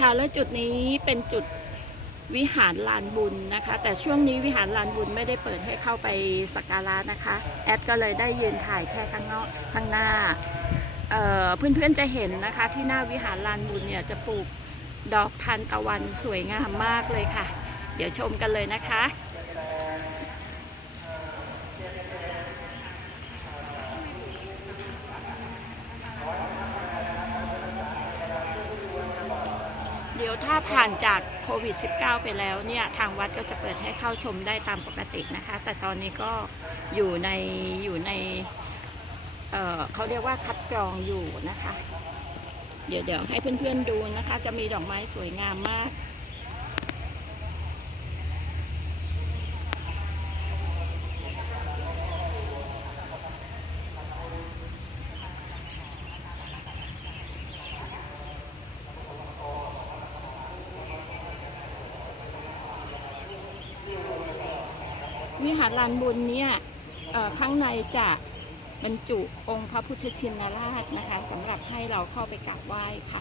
คะ แล้วจุดนี้เป็นจุดวิหารลานบุญนะคะ แต่ช่วงนี้วิหารลานบุญไม่ได้เปิดให้เข้าไปสักการะนะคะ แอดก็เลยได้ยืนถ่ายแค่ข้างนอกข้างหน้าเเพื่อนๆจะเห็นนะคะ ที่หน้าวิหารลานบุญเนี่ยจะปลูกดอกทานตะวันสวยงามมากเลยค่ะ เดี๋ยวชมกันเลยนะคะ ยวถ้าผ่านจากโควิด -19 ไปแล้วเนี่ยทางวัดก็จะเปิดให้เข้าชมได้ตามปกตินะคะ แต่ตอนนี้ก็อยู่ในอยู่ในเเขาเรียกว่าคัดกรองอยู่นะคะ เดี๋ยวเดี๋ยวให้เพื่อนๆดูนะคะ จะมีดอกไม้สวยงามมาก วิหารลานบุญเนี่ยข้างในจะบรรจุองค์พระพุทธชินราชนะคะสำหรับให้เราเข้าไปกราบไหว้ค่ะ